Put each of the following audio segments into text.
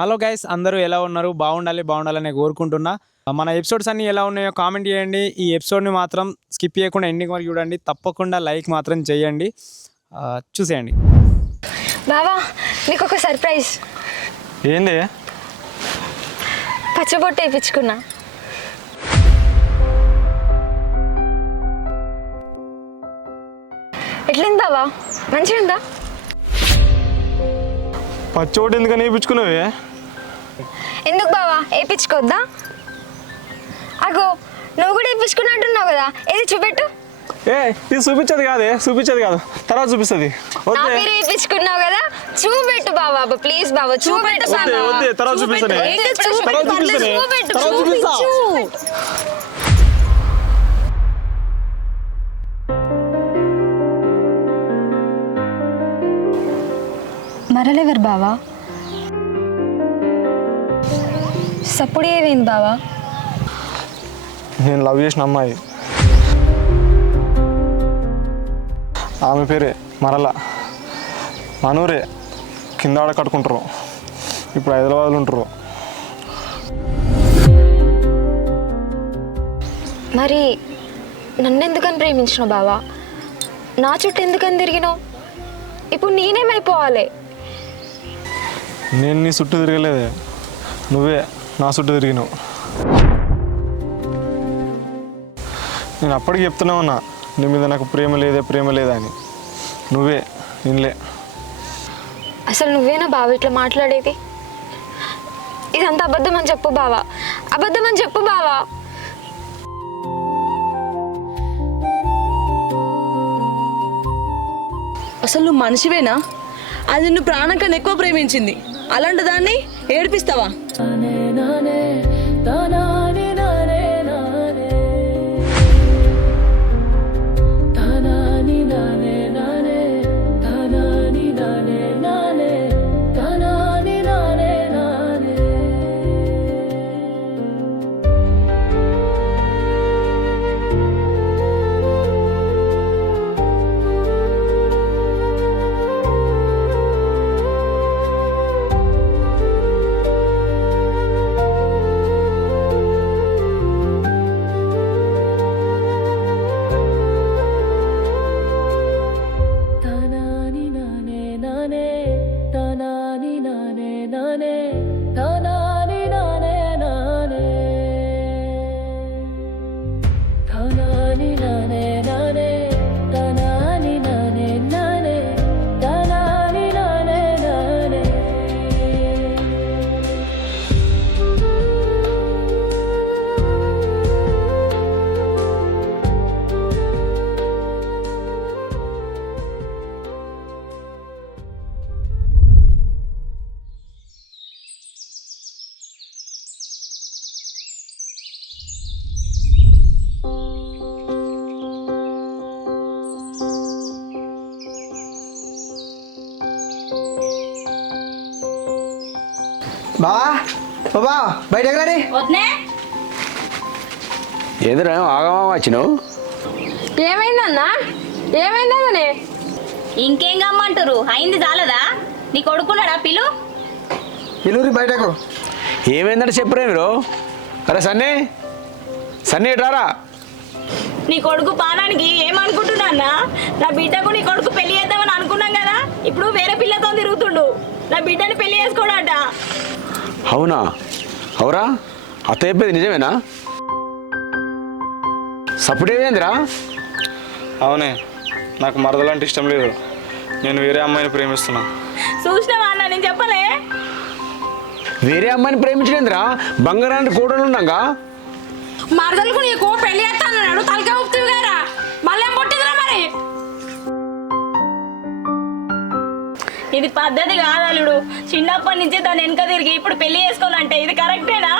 Hello guys, అందరూ ఎలా ఉన్నారు? బాగుండాలని కోరుకుంటున్నా. మన ఎపిసోడ్స్ అన్నీ ఎలా ఉన్నాయో కామెంట్ చేయండి. ఈ ఎపిసోడ్ని మాత్రం స్కిప్ చేయకుండా ఎండింగ్ వరకు చూడండి. తప్పకుండా లైక్ మాత్రం చేయండి. చూసేయండి. బావా, నీకు ఒక సర్ప్రైజ్. ఏంది? పచ్చబొట్టు వేయించుకున్నా. ఎట్లుంది బావా? మంచిగా ఉందా? పచ్చోటి ఎందుకని వేయించుకున్నావే? ఎందుకు బావా, వేయించుకోద్దా? అగో, నువ్వు కూడా వేయించుకున్నట్టున్నావు కదా, ఏది చూపెట్టు. ఇది చూపించేది కాదు, తర్వాత చూపిస్తుంది. నా పేరు వేయించుకున్నావు కదా, చూపెట్టు బావా, ప్లీజ్ బావా, చూపెట్టు. తర్వాత చూపిస్తాను. మరలెవరు బావా? సప్పుడు ఏమైంది బావా? నేను లవ్ చేసిన అమ్మాయి, ఆమె పేరే మరల. మనూరే, కింద ఆడ కట్టుకుంటారు. ఇప్పుడు హైదరాబాద్లో ఉంటారు. మరి నన్నెందుకని ప్రేమించినావు బావా? నా చుట్టూ ఎందుకని తిరిగినావు? ఇప్పుడు నేనేమైపోవాలి? నేను నీ చుట్టూ తిరగలేదే, నువ్వే నా చుట్టూ తిరిగినావు. నేను అప్పటికి చెప్తూనే ఉన్నా, నీ మీద నాకు ప్రేమ లేదా అని. నువ్వే నిన్లే. అసలు నువ్వేనా బావ ఇట్లా మాట్లాడేది? ఇదంతా అబద్ధం అని చెప్పు బావా, అబద్ధం అని చెప్పు బావా. అసలు నువ్వు మనిషివేనా? అది నువ్వు ప్రాణం కన్నా ఎక్కువ ప్రేమించింది, అలాంటి దాన్ని ఏడిపిస్తావా? బాబా బయటకు రాని. ఎదురా ఆగమా వచ్చినావు? ఏమైందన్నా? ఏమైందనే? ఇంకేం గమ్మంటారు? అయింది చాలదా? నీ కొడుకున్నాడా? పిలువురి బయటకు. ఏమైందంటే చెప్పరే మీరు. అరే సన్నీ రారా. నీ కొడుకు పానానికి ఏమనుకుంటున్నా అన్న? నా బిడ్డకు నీ కొడుకు పెళ్లి చేద్దామని అనుకున్నాం కదా, ఇప్పుడు వేరే పిల్లతో తిరుగుతుండు. నా బిడ్డని పెళ్లి చేసుకోడాట. అవునా? అవురా? అత్త చెప్పేది నిజమేనా? సప్పుడేవేందిరా? అవునే, నాకు మరదలంటే ఇష్టం లేదు. నేను వేరే అమ్మాయిని ప్రేమిస్తున్నా. చూసినావా అన్న, నేను చెప్పలే? వేరే అమ్మాయిని ప్రేమించలేదురా, బంగారానికి కోడలు ఉన్నాగా. మరదలకు నీకు పెళ్లి చేస్తాను తలకా ఉప్తివి గారా, మళ్ళీ పుట్టిందిరా మరి. ఇది పద్ధతి కాదలుడు. చిన్నప్పటి నుంచి దాన్ని వెనక తిరిగి ఇప్పుడు పెళ్లి చేసుకోవాలంటే ఇది కరెక్టేనా?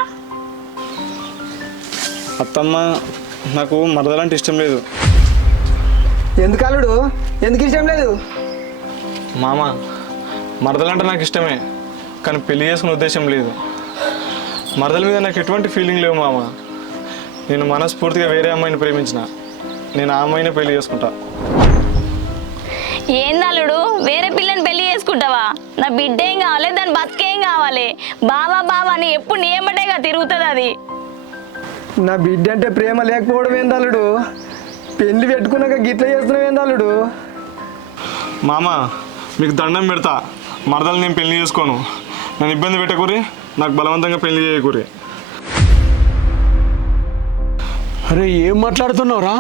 అత్తమ్మ, నాకు మరదలంటే ఇష్టం లేదు. ఎందుకు అల్లుడు, ఎందుకు ఇష్టం లేదు? మామ, మరదలంటే నాకు ఇష్టమే, కానీ పెళ్లి చేసుకునే ఉద్దేశం లేదు. మరదల మీద నాకు ఎటువంటి ఫీలింగ్ లేవు మామ. నేను మనస్ఫూర్తిగా వేరే అమ్మాయిని ప్రేమించిన. నేను ఆ అమ్మాయినే పెళ్లి చేసుకుంటా. ఏందలుడు, వేరే పిల్ల బిడ్డని పెళ్లి చేసుకుంటావా? నా బిడ్డ ఏం కావాలి, దాని బతికేం కావాలి? బావా బావా అని ఎప్పుడు నీ ఏమంటేగా తిరుగుతుంది అది. నా బిడ్డ అంటే ప్రేమ లేకపోవడం ఏందల్లుడు? పెళ్లి పెట్టుకున్నాక గిట్ల చేస్తున్నావు ఏందల్లుడు? మామ మీకు దండం పెడతా, మరదలు నేను పెళ్లి చేసుకోను. నన్ను ఇబ్బంది పెట్టకూరి, నాకు బలవంతంగా పెళ్లి చేయకూరి. అరే ఏం మాట్లాడుతున్నావురా?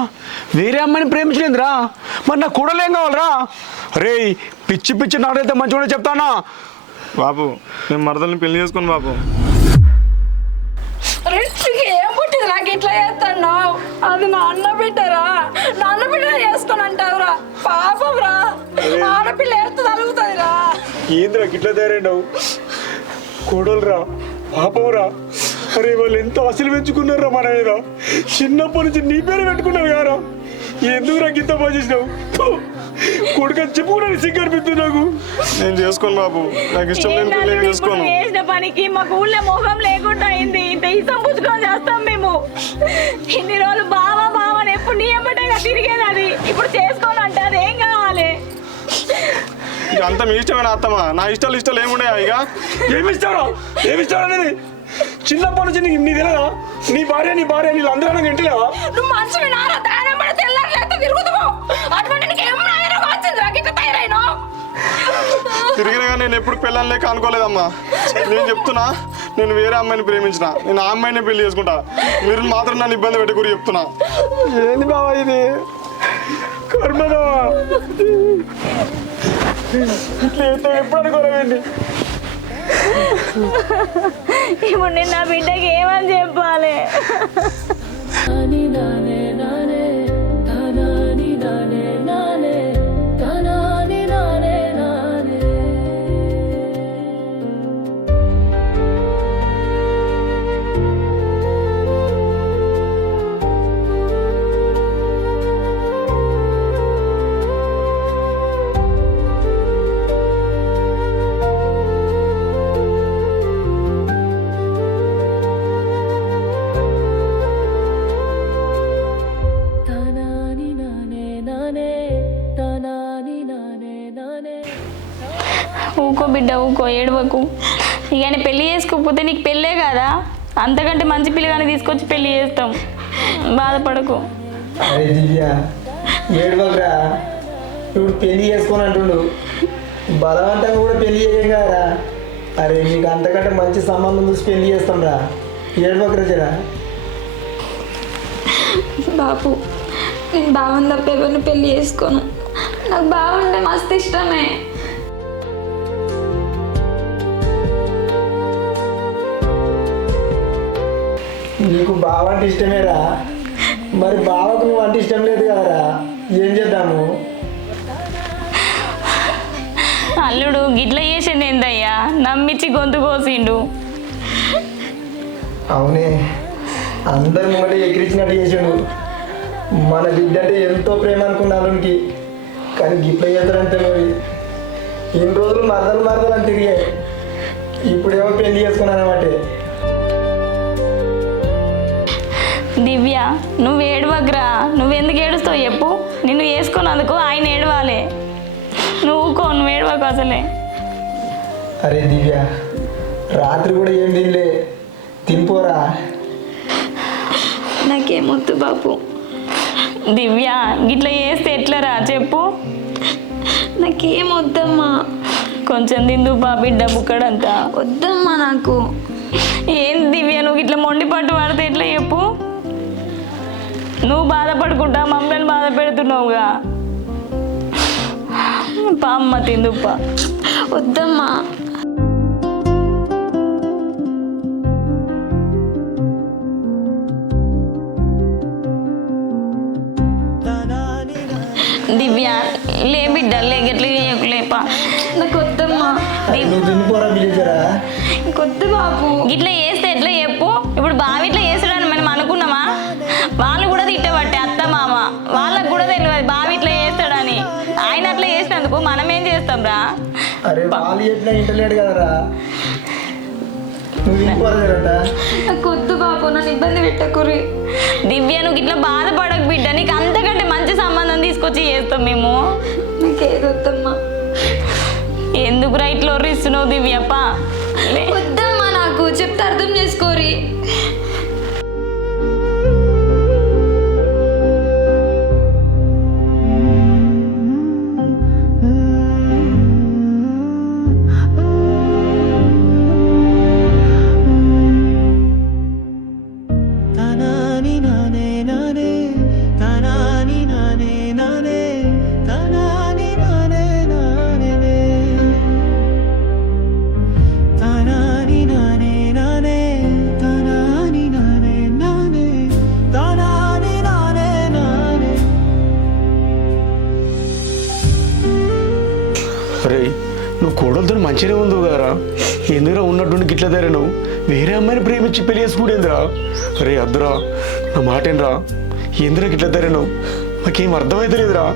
వేరే అమ్మాయిని ప్రేమించలేదురా, మరి నా కూడలు ఏం కావాలరా? అరే పిచ్చి పిచ్చి నాటైతే మంచిగా చెప్తానా? బాబు నేను మరదల్ని పెళ్లి చేసుకోను బాబు. ఏం పుట్టింది నాకు ఇట్లా చేస్తాను? అది నా అన్న బిడ్డరా, నా అన్న బిడ్డ చేసుకొని అంటావురా? పాపం రా, ఆడపిల్ల ఎత్తు తలుగుతుందిరా. ఏంద్రా గిట్లా తయారైనావు? కూడలురా, పాపంరా. అరే వాళ్ళు ఎంత అసలు పెంచుకున్నారా మన మీద? చిన్నప్పటి నుంచి నీ పేరు పెట్టుకున్నారు కారా? ఎందుకు నాకు ఇంత బాగా చేసినావు? కొడుకు చెప్పుకోవడానికి సిగ్గు అనిపిస్తుంది నాకు. నేను చేసుకోను బాబు, నాకు ఇష్టం లేని పెళ్లి నేను చేసుకోను. చేసిన పనికి మాకు ఊళ్ళో మొహం లేకుండా అయింది. ఇంత ఇష్టం పుచ్చుకొని చేస్తాం మేము. ఇన్ని రోజులు బావా బావా అని ఎప్పుడు నీ ఎమ్మటేగా తిరిగేది అది. ఇప్పుడు చేసుకోను అంటారు, ఏం కావాలి? ఇక అంతా మీ ఇష్టమైన అత్తమా, నా ఇష్టాలు ఏమున్నాయా? ఇక ఏమిస్తారా అనేది చిన్నప్పటి నుంచి నీ తెలియదా? నీ భార్య నీళ్ళందరూ నాకు ఇంటలేవా? నువ్వు మనిషిని నారా దానం పడి తెల్లారులేస్తే తిరుగుతావు. అటువంటి నీకు ఏం నాయనో వచ్చింది రా గిట్ల తయారైనా? తిరిగినగా నేను ఎప్పుడు పెళ్ళని లేక అనుకోలేదమ్మా. నేను చెప్తున్నా, నేను వేరే అమ్మాయిని ప్రేమించిన, నేను ఆ అమ్మాయిని పెళ్లి చేసుకుంటా. మీరు మాత్రం నన్ను ఇబ్బంది పెట్టకూరి చెప్తున్నా. ఏంది బావా ఇది? కర్మదా ఎప్పుడు అనుకోలేండి. ఇప్పుడు నేను నా బిడ్డకి ఏమని చెప్పాలి? ఊకో బిడ్డ ఊకో, ఏడవకు. ఇక ఆయన పెళ్లి చేసుకోకపోతే నీకు పెళ్ళే కదా, అంతకంటే మంచి పిల్లగాని తీసుకొచ్చి పెళ్లి చేస్తాం. బాధపడకు. అరే దివ్య, ఏడవకురా. ఇప్పుడు పెళ్లి చేసుకొని అంటుండు, బలవంతంగా కూడా పెళ్లి చేయం కదరా. అరే నీకు అంతకంటే మంచి సంబంధం చూసి పెళ్లి చేస్తాం రా. ఏడవకురా జరా. బాపు, నేను బావని తప్ప ఎవరిని పెళ్లి చేసుకోను. నాకు బాగుంటే మస్తు ఇష్టమే. నీకు బావ అంటే ఇష్టమేరా, మరి బావకు నువ్వు అంటే ఇష్టం లేదు కదరా. ఏం చేద్దాము? అల్లుడు గిట్ల చేసింది ఏందయ్యా? నమ్మించి గొంతు కోసిండు. అవునే, అందరు ముంగట ఎక్కిరించినట్టు చేసాడు. మన బిడ్డ అంటే ఎంతో ప్రేమ అనుకున్న అల్లునికి, కానీ గిట్ల చేస్తాడని తెలియదు. ఇన్ని రోజులు మరదలు అని తిరిగాయి, ఇప్పుడేమో పెళ్లి చేసుకున్నాను అన్నమాట. దివ్య నువ్వు ఏడవగ్రా. నువ్వెందుకు ఏడుస్తావు చెప్పు? నిన్ను వేసుకున్నందుకు ఆయన ఏడవాలి. నువ్వు ఏడవకు అసలే. అరే దివ్య, రాత్రి కూడా ఏం తినలే, తినిపోరా. నాకేమొద్దు బాపు. దివ్య గిట్లా చేస్తే ఎట్లరా చెప్పు? నాకేమొద్దమ్మా. కొంచెం తిందు బా బిడ్డ బుక్కడంతా. వద్దమ్మా నాకు. ఏం దివ్య నువ్వు ఇట్లా మొండి పట్టు పడితే ఎట్లా చెప్పు? నువ్వు బాధపడుకుంటా మమ్మల్ని బాధ పెడుతున్నావుగా. పా అమ్మ తిందుప్పా. వద్దమ్మా. దివ్య లే బిడ్డ, లే గట్ల లేపా. నాకు వద్దమ్మా. నువ్వు తినిపోరా బిడ్డరా. కొద్దు బాపు. ఇట్లా చేస్తే ఎట్లా చెప్పు? ఇప్పుడు బావి ఇట్లా చేస్తాడని మనం అనుకున్నామా? వాళ్ళు కూడా తిట్టబట్టే అత్త మామ, వాళ్ళకు కూడా తెలియదు బావి ఇట్లా చేస్తాడని. ఆయన అట్లా చేసినందుకు మనం ఏం చేస్తాం రా? అరే వాళ్ళు ఎట్లా ఇంటలేడు కదరా, నువ్వు తినిపోరాట. నాకు వద్దు బాపు, నన్ను ఇబ్బంది పెట్టకురి. దివ్య నువ్వు ఇట్లా బాధపడకు బిడ్డ, నీకు అంతకంటే మంచి సంబంధం తీసుకొచ్చి చేస్తాం మేము. నాకేది వద్దమ్మా. ఎందుకు రైట్లో ఇస్తున్నావు దివ్యప్ప వద్దమ్మా నాకు చెప్తే అర్థం చేసుకోరి. అరే నువ్వు కోడలతో మంచిగానే ఉందో కదరా, ఎందుకురా ఉన్నట్టుండి గిట్ల తయారు నువ్వు వేరే అమ్మాయిని ప్రేమించి పెళ్లి చేసుకుంటేందిరా? అరే అద్దురా, నా మాటేనరా, ఎందుకు గిట్ల తయారు నువ్వు? నాకేం అర్థమైతే లేదురా.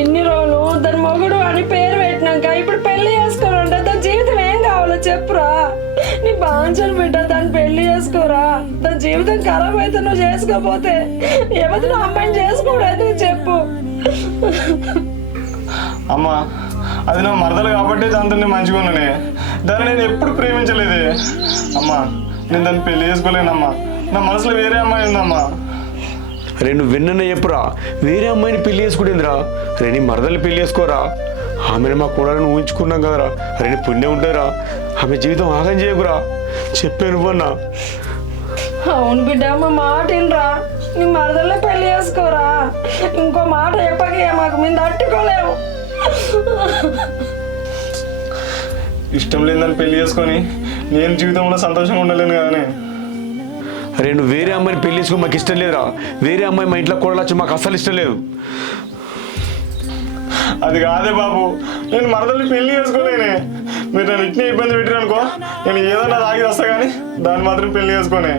ఇన్ని రోజులు దాని మొగుడు అని పేరు పెట్టినాక ఇప్పుడు పెళ్లి చేసుకోరంట, దాని జీవితం ఏం కావాలో చెప్పురా. నీ బాంచలు బిడ్డ దాన్ని పెళ్లి చేసుకోరా. దాని జీవితం ఖరాబ్ అయితే నువ్వు చేసుకోపోతే ఎవరు నువ్వు అమ్మాయిని చేసుకోవడం చెప్పు. అమ్మా అది నా మరదలు కాబట్టి దాంతో నేను మంచిగా ఉన్నానే, దాన్ని నేను ఎప్పుడు ప్రేమించలేదే. అమ్మా నేను దాన్ని పెళ్లి చేసుకోలేనమ్మా, నా మనసులో వేరే అమ్మాయి ఉందమ్మా. అరే నువ్వు విన్న చెప్పురా, వేరే అమ్మాయిని పెళ్లి చేసుకుంటేందిరా? అరే నీ మరదల్ని పెళ్లి చేసుకోరా, ఆమెను మా కూడాలని ఊహించుకున్నాం కదరా. అరే నీ పుణ్యం ఉంటారా, ఆమె జీవితం ఆగం చేయకురా, చెప్పే నువ్వన్నా. అవును బిడ్డ, మా మాట వినరా, నీ మరదలే పెళ్లి చేసుకోరా. ఇంకో మాట చెప్పకే మాకు మేము తట్టుకోలేము. ఇష్టం లేదని పెళ్లి చేసుకొని నేను జీవితంలో సంతోషంగా ఉండలేను కానీ. అరే నువ్వు వేరే అమ్మాయిని పెళ్లి చేసుకో, మాకు ఇష్టం లేదురా. వేరే అమ్మాయి మా ఇంట్లో కూడా వచ్చి మాకు అస్సలు ఇష్టం లేదు. అది కాదే బాబు, నేను మరదల్ని పెళ్లి చేసుకోలేనే. మీరు నన్ను ఇట్నే ఇబ్బంది పెట్టిరనుకో, నేను ఏదన్నా తాగి వస్తా కానీ దాన్ని మాత్రం పెళ్లి చేసుకోనే.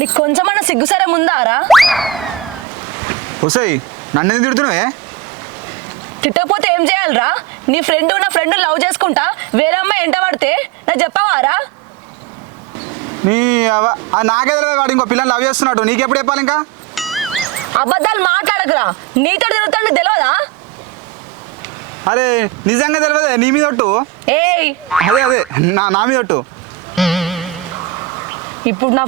నీకు కొంచెమన్నా సిగ్గుసరం ఉందారా? హుసై నన్ను ఎందుకు తిడుతున్నావే? తిట్టకపోతే ఏం చేయాలరా? నీ నా ఫ్రెండ్ లవ్ చేసుకుంటా వేరే అమ్మాయి ఎంట పడితే నాకు చెప్పవారా? నాకెదురు వాడు ఇంకో పిల్లలు లవ్ చేస్తున్నాడు, నీకెప్పుడు చెప్పాలి? ఇంకా అబద్ధాలు మాట్లాడకురా, నీతో తిరుగుతాడు తెలియదా? అరే నిజంగా తెలియదే, నీ మీద ఒట్టు. ఏయ్ అదే అదే నా మీద ఒట్టు. ఇప్పుడు నా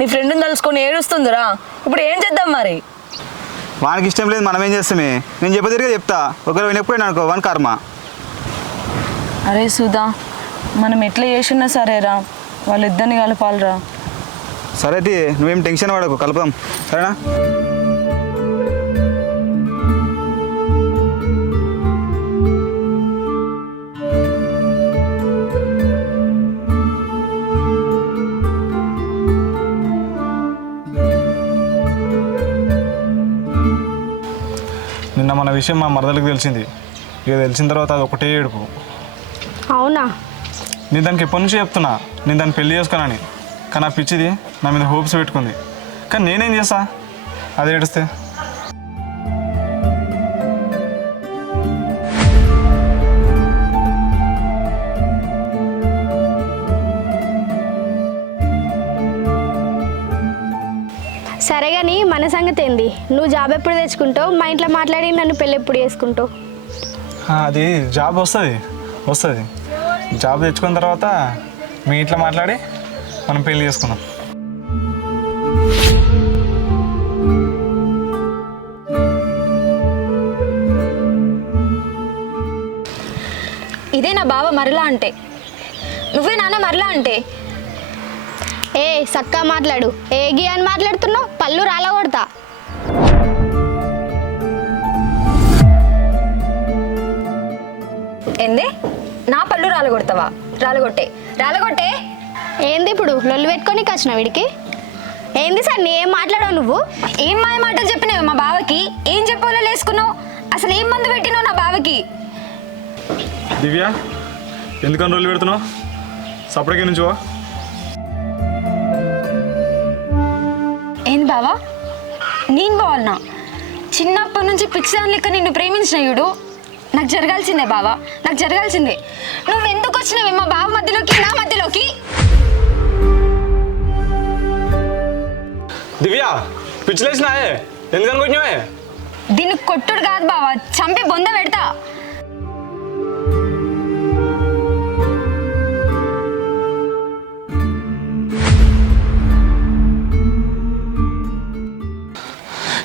నీ ఫ్రెండ్ని తెలుసుకొని ఏడుస్తుందిరా, ఇప్పుడు ఏం చేద్దాం మరి? వానికి ఇష్టం లేదు, మనం ఏం చేస్తామే? నేను చెప్పదిరిగా చెప్తా, ఒకరు వినకపోయినా అనుకో వాని కర్మ. అరే సుధా, మనం ఎట్లా చేసినా సరేరా, వాళ్ళిద్దరిని కలపాలరా. సరే అయితే నువ్వేం టెన్షన్ పడకు, కలుపుదాం సరేనా? నిన్న మన విషయం మా మరదలకు తెలిసింది. ఇక తెలిసిన తర్వాత అది ఒకటే ఏడుపు. అవునా? నేను దానికి ఎప్పటి నుంచి చెప్తున్నా నేను దాన్ని పెళ్లి చేసుకోనని, కానీ ఆ పిచ్చిది నా మీద హోప్స్ పెట్టుకుంది. కానీ నేనేం చేస్తా, అది ఏడిస్తే. సరే కానీ మన సంగతి ఏంది? నువ్వు జాబ్ ఎప్పుడు తెచ్చుకుంటావు? మా ఇంట్లో మాట్లాడి నన్ను పెళ్ళి ఎప్పుడు చేసుకుంటావు? అది జాబ్ వస్తుంది. జాబ్ తెచ్చుకున్న తర్వాత మీ ఇంట్లో మాట్లాడి మనం పెళ్లి చేసుకుందాం. ఇదే నా బావ మరలా అంటే, నువ్వే నాన్న మరలా అంటే. ఏ సక్కా మాట్లాడు, ఏగి అని మాట్లాడుతున్నావు, పళ్ళు రాలగొడతా. ఏంది? నా పళ్ళు రాలగొడతావా? రాలగొట్టే. ఏంది ఇప్పుడు లొల్లు పెట్టుకొని వచ్చిన వీడికి? ఏంది సార్ నీ ఏం మాట్లాడావు నువ్వు? ఏం మాయ మాటలు చెప్పినావు మా బావకి? ఏం చెప్పాలో లేసుకున్నావు? అసలు ఏం మందు పెట్టినావు నా బావకి? దివ్య, ఎందుకని రోజులు పెడుతున్నావు? సపరేట్గా నుంచో. బావా నేను బావాలనా? చిన్నప్పటి నుంచి పిచ్చిదాని లెక్క నిన్ను ప్రేమించిన చూడు, నాకు జరగాల్సిందే బావా, నాకు జరగాల్సిందే. నువ్వు ఎందుకు వచ్చినావే మా బావ మధ్యలోకి, నా మధ్యలోకి? దివ్య పిచ్చిలేసినాయే, ఎందుకు అనుకుంటున్నావే? దీన్ని కొట్టుడు కాదు బావా, చంపి బొంద పెడతా.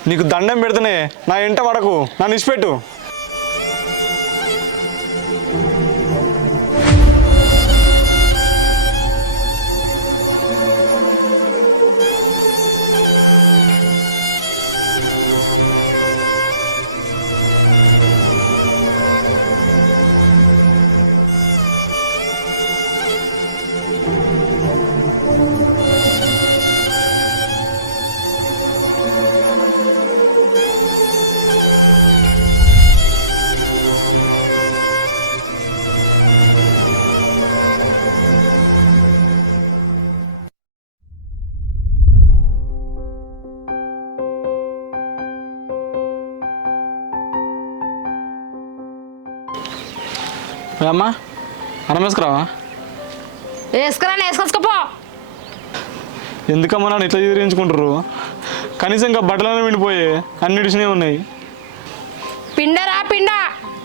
నీకు దండం పెడుతునే, నా ఎంట పడకు, నన్ను ఇచ్చిపెట్టు. అమ్మా అన్నం వేసుకురావా? వేసుకోపో. ఎందుకమ్మా నన్ను ఇట్లా ఎదిరించుకుంటారు? కనీసం ఇంకా బట్టలన్నీ విండిపోయి అన్నిటినే ఉన్నాయి. పిండరా పిండ,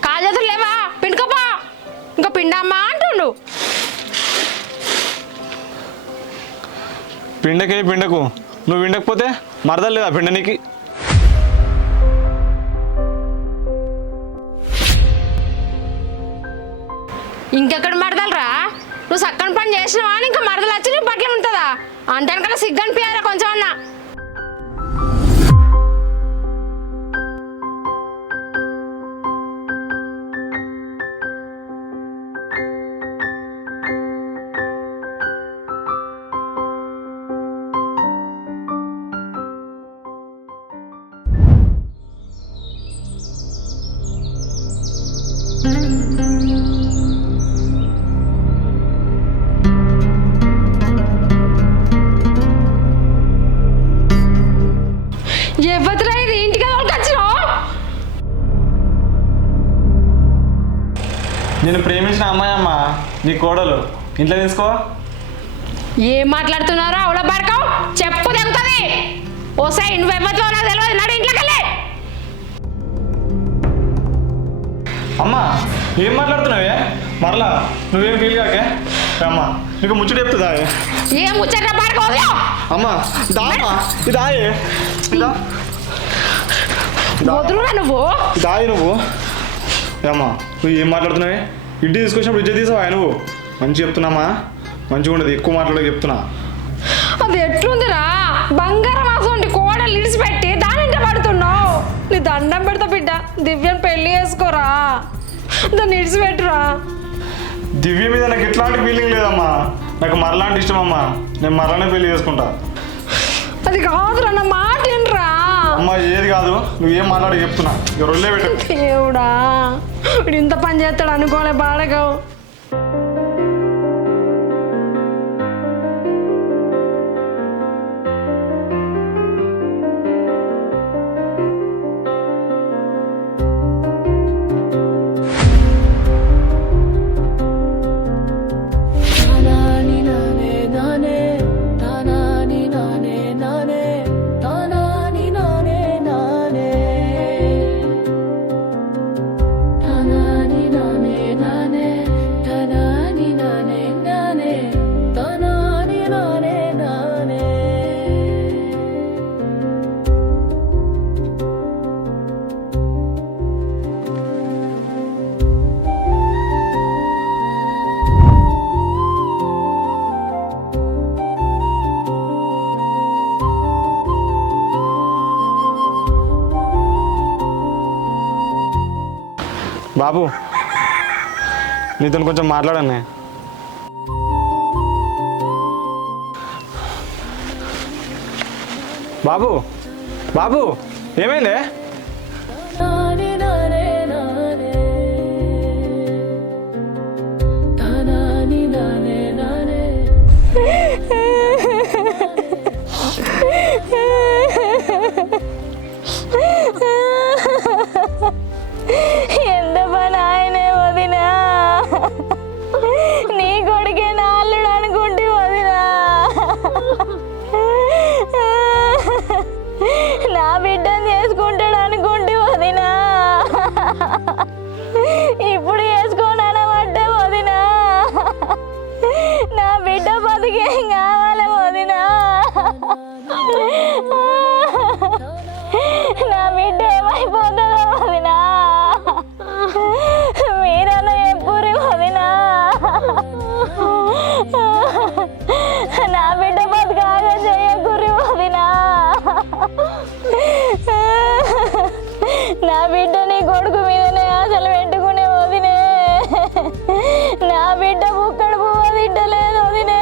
కాజతులు లేవా? పిండుకోపో. ఇంకా పిండమ్మా అంటుండు. పిండకే పిండకు, నువ్వు విండకపోతే మరదలు లేదా పిండనికి? ఇంకెక్కడ మరదలరా? నువ్వు సక్కని పని చేసినావా అని ఇంకా మరదలు వచ్చి నీ బట్టలు ఉంటుందా? అంటాను కదా సిగ్గనిపించారా కొంచెం అన్నా? ఎవరిరా ఇది? ఇంటికి వచ్చినావు? నేను ప్రేమించిన అమ్మాయి అమ్మ, నీ కోడలు. ఇంట్లో తీసుకో. ఏం మాట్లాడుతున్నారో అవుల పడకం, చెప్పు తెగుతుంది. ఓసై నువ్వెవ్వతో నాకు తెలియదు, నాడు ఇంట్లోకి వెళ్ళి. అమ్మా ఏం మాట్లాడుతున్నావే? మరలా నువ్వేం ఫీల్ కాకే అమ్మా, నీకు ముచ్చట చెప్తుందా? ఏం ముచ్చట పడుకోదు. అమ్మా దామా ఇదాయే, వదులురా నువ్వు. దాయి నువ్వు. అమ్మా నువ్వు ఏం మాట్లాడుతున్నావే? ఇంటికి తీసుకొచ్చినప్పుడు ఇజ్జత్ తీసావా నువ్వు? మంచి చెప్తున్నామా, మంచిగా ఉండదు, ఎక్కువ మాట్లాడక చెప్తున్నా. అది ఎట్లుందిరా? బంగారం అసలు కోడలు ఇడిచిపెట్టి దాని ఇంట పడుతున్నావు. నీ దండం పెడతా బిడ్డ, దివ్యను పెళ్లి చేసుకోరా, దాన్ని ఇడిచిపెట్టురా. దివ్య మీద నాకు ఎట్లాంటి ఫీలింగ్ లేదమ్మా, నాకు మరలాంటి ఇష్టం అమ్మా, నేను మరలానే పెళ్లి చేసుకుంటా. అది కాదురా, నా మాట ఏంట్రా? అమ్మా ఏది కాదు, నువ్వేం మాట్లాడి చెప్తున్నా, ఇక రొల్లే పెట్టు. దేవుడా, ఇప్పుడు ఇంత పని చేస్తాడు అనుకోలే బాడగావు. బాబు నీతో కొంచెం మాట్లాడన్నా. బాబు బాబు ఏమైందే? అనుకుంటే వదినా, ఇప్పుడు వేసుకోనమంటే వదినా, నా బిడ్డ బతికేం కావాలి వదినా, నా బిడ్డ ఏమైపోతుందో వదినా, మీరన్న ఎప్పుడు వదినా, నా బిడ్డ బతకాగా చేయకుర్రి వదినా, నా బిడ్డ నీ కొడుకు మీదనే ఆశలు పెట్టుకునే వదినే, నా బిడ్డ బుక్కడు పువ్వ తింటలేదు వదినే,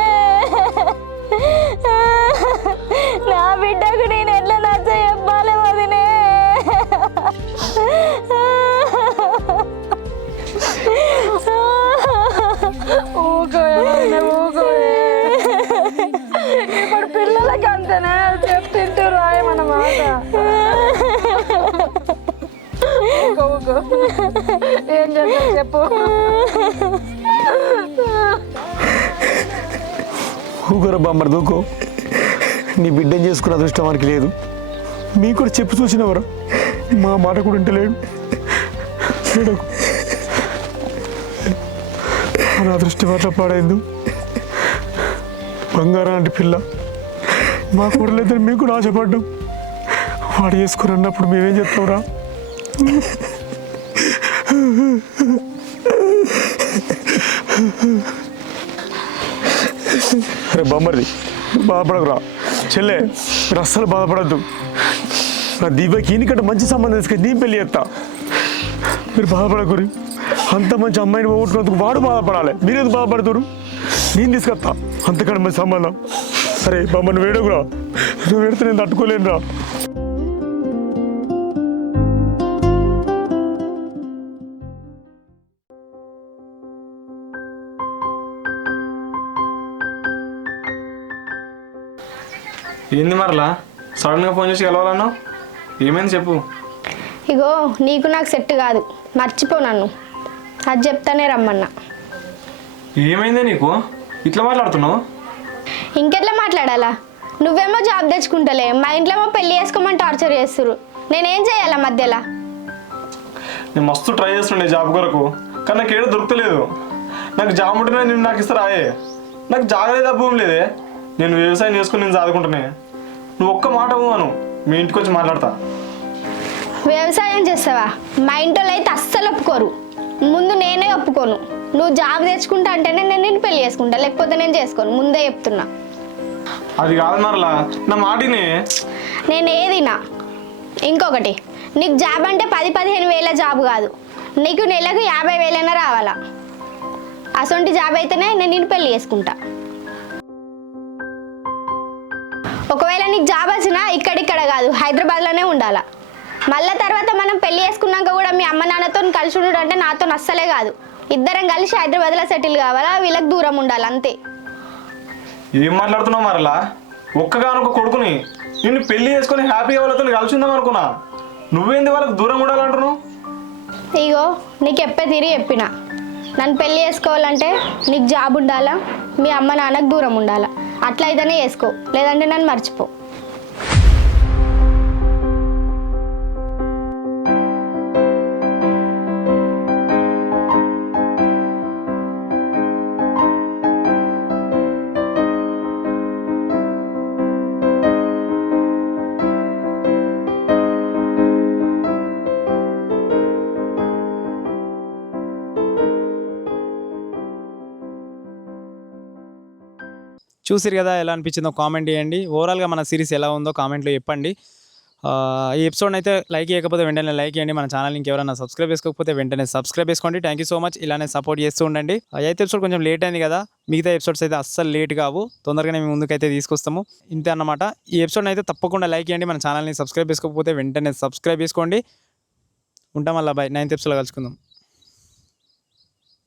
నా బిడ్డకు నేను ఎట్లా నచ్చ చెప్పాలి వదినే, ఇప్పుడు పిల్లలకి అంతనే చెప్తుంటూ రాయమన్న మాట. ఊకో ఏం చెప్తా చెప్పు. ఊగర బామ్మర్ దూకో, నీ బిడ్డను చేసుకున్న అదృష్టం మనకి లేదు. మీకు కూడా చెప్పు చూసినవరా, మా మాట కూడా ఉంటలేడు. మన అదృష్టం అట్లా పాడైంది. బంగారం అంటే పిల్ల మా కూడలేదని మేము కూడా ఆశపడ్డాం. వాడు చేసుకుని అన్నప్పుడు మేమేం చెప్తాంరా? అరే బొమ్మరిది బాధపడకురా, చెల్లె మీరు అస్సలు బాధపడద్దు. నా దివ్యకి ఈయనకంటే మంచి సంబంధం తీసుకొని నేను పెళ్ళి చేస్తా. మీరు బాధపడకూరి, అంత మంచి అమ్మాయిని పోగొట్టుకున్నందుకు వాడు బాధపడాలి, మీరేందుకు బాధపడతారు? నేను తీసుకొస్తా అంతకంటే మంచి సంబంధం. సరే బామ్మ నువ్వు వేడకురా, నువ్వు వేడితే నేను తట్టుకోలేనురా. ఏంది మరలా సడన్గా ఫోన్ చేసి కలవాలన్నావు? ఏమైంది చెప్పు. ఇగో నీకు నాకు సెట్ కాదు, మర్చిపో నన్ను, అది చెప్తానే రమ్మన్నా. ఏమైందే నీకు ఇట్లా మాట్లాడుతున్నావు? ఇంకెట్లా మాట్లాడాలా? నువ్వేమో జాబ్ తెచ్చుకుంటలే, మా ఇంట్లో ఏమో పెళ్లి చేసుకోమని టార్చర్ చేస్తురు. నేనేం చేయాలా మధ్యలో? నేను మస్తు ట్రై చేస్తుండే జాబ్ కొరకు, కానీ నాకు ఏదో దొరకలేదు. నాకు జాబ్ ఉంటేనే నేను నాకు ఇస్తారా? నాకు జాగలేదు, భూమి లేదే. నేను వ్యవసాయం చేసుకుని నేను చదువుకుంటున్నాను. నువ్వు ఒక్క మాట పోను, మీ ఇంటికి వచ్చి మాట్లాడతా. వ్యవసాయం చేస్తావా? మా ఇంట్లో అయితే అస్సలు ఒప్పుకోరు. ముందు నేనే ఒప్పుకోను. నువ్వు జాబ్ తెచ్చుకుంటా అంటేనే నేను నిన్ను పెళ్లి చేసుకుంటా, లేకపోతే నేను చేసుకోను, ముందే చెప్తున్నా. అది కాదు మరలా, నా మాటిని. నేను ఏదినా. ఇంకొకటి, నీకు జాబ్ అంటే 10-15 వేల జాబ్ కాదు, నీకు నెలకు 50,000 రావాలా. అసొంటి జాబ్ అయితేనే నేను నిన్ను పెళ్లి చేసుకుంటా. ఒకవేళ నీకు జాబ్ వచ్చినా ఇక్కడిక్కడ కాదు, హైదరాబాద్లోనే ఉండాలా. మళ్ళీ తర్వాత మనం పెళ్లి చేసుకున్నాక కూడా మీ అమ్మ నాన్నతో కలిసి ఉండడం అంటే నాతో అస్సలే కాదు. ఇద్దరం కలిసి హైదరాబాద్లో సెటిల్ కావాలా, వీళ్ళకి దూరం ఉండాలి, అంతే. ఏం మాట్లాడుతున్నావు మరలా? ఒక్కగానొక్క కొడుకుని నిన్ను పెళ్లి చేసుకుని హ్యాపీగా వాళ్ళతో కలిసి ఉందాం అనుకున్నా. నువ్వేంది వాళ్ళకి దూరం ఉండాలంటున్నావు? ఇగో నీకు ఎప్పే తిరిగి చెప్పిన, నన్ను పెళ్లి చేసుకోవాలంటే నీకు జాబ్ ఉండాలా, మీ అమ్మ నాన్నకు దూరం ఉండాలా. అట్లా అయితేనే చేసుకో, లేదంటే నన్ను మర్చిపో. చూసిరు కదా, ఎలా అనిపించిందో కామెంట్ చేయండి. ఓవరాల్గా మన సిరీస్ ఎలా ఉందో కామెంట్లో చెప్పండి. ఈ ఎపిసోడ్ అయితే లైక్ చేయకపోతే వెంటనే లైక్ చేయండి. మన ఛానల్ ఇంకెవరైనా సబ్స్క్రైబ్ చేసుకోకపోతే వెంటనే సబ్స్క్రైబ్ చేసుకోండి. Thank you so much. ఇలానే సపోర్ట్ చేస్తూ ఉండండి. 8th ఎపిసోడ్ కొంచెం లేట్ అయింది కదా, మిగతా ఎపిసోడ్స్ అయితే అస్సలు లేట్ కావు, తొందరగానే మేము ముందుకైతే తీసుకొస్తాము. ఇంతే అన్నమాట. ఈ ఎపిసోడ్ అయితే తప్పకుండా లైక్ చేయండి. మన ఛానల్ని సబ్స్క్రైబ్ చేసుకోకపోతే వెంటనే సబ్స్క్రైబ్ చేసుకోండి. ఉంటాం, మళ్ళీ బాయ్. 9th ఎపిసోడ్లో కలుసుకుందాం.